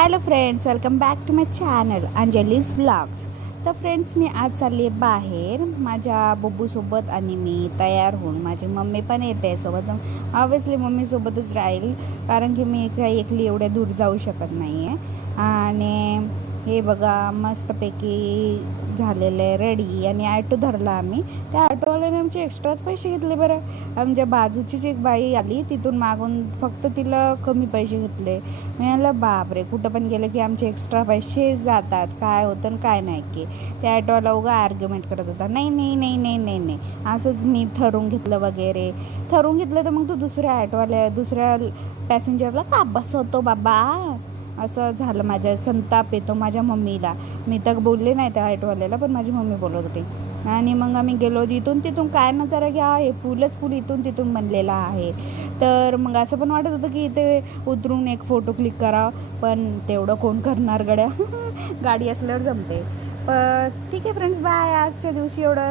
Hello friends, welcome back to my channel Anjali's blogs. तर friends, मी आज चालली आहे बाहेर माझ्या बब्बूसोबत आणि मी तयार होऊन. माझी मम्मी पण येते सोबत. ऑब्वियसली मम्मीसोबतच राहील कारण की मी काही एकली एवढ्या दूर जाऊ शकत नाही आहे. आणि हे बघा मस्तपैकी झालेलं आहे रेडी आणि ॲटो धरला आम्ही. त्या ॲटोवाल्याने आमचे एक्स्ट्राच पैसे घेतले बरं. आमच्या बाजूचीच एक बाई आली तिथून मागून, फक्त तिला कमी पैसे घेतले. मी म्हणलं बापरे, कुठं पण गेलं की आमचे एक्स्ट्रा पैसे जातात, काय होतं आणि काय नाही. की त्या ॲटोवाला उगा आर्ग्युमेंट करत होता, नाही नाही नाही नाही नाही नाही असंच मी ठरवून घेतलं वगैरे. ठरवून घेतलं तर मग तू दुसऱ्या पॅसेंजरला का बसवतो बाबा. असं झालं. माझ्या संताप येतो माझ्या मम्मीला. मी तर बोलले नाही त्या ॲटोवाल्याला, पण माझी मम्मी बोलत होती. आणि मग आम्ही गेलो तिथून काय ना जरा घ्या, हे पूल इथून तिथून बनलेला आहे. तर मग असं पण वाटत होतं की इथे उतरून एक फोटो क्लिक करावं, पण तेवढं कोण करणार गड्या. गाडी असल्यावर जमते. पण ठीक आहे फ्रेंड्स, बाय. आजच्या दिवशी एवढं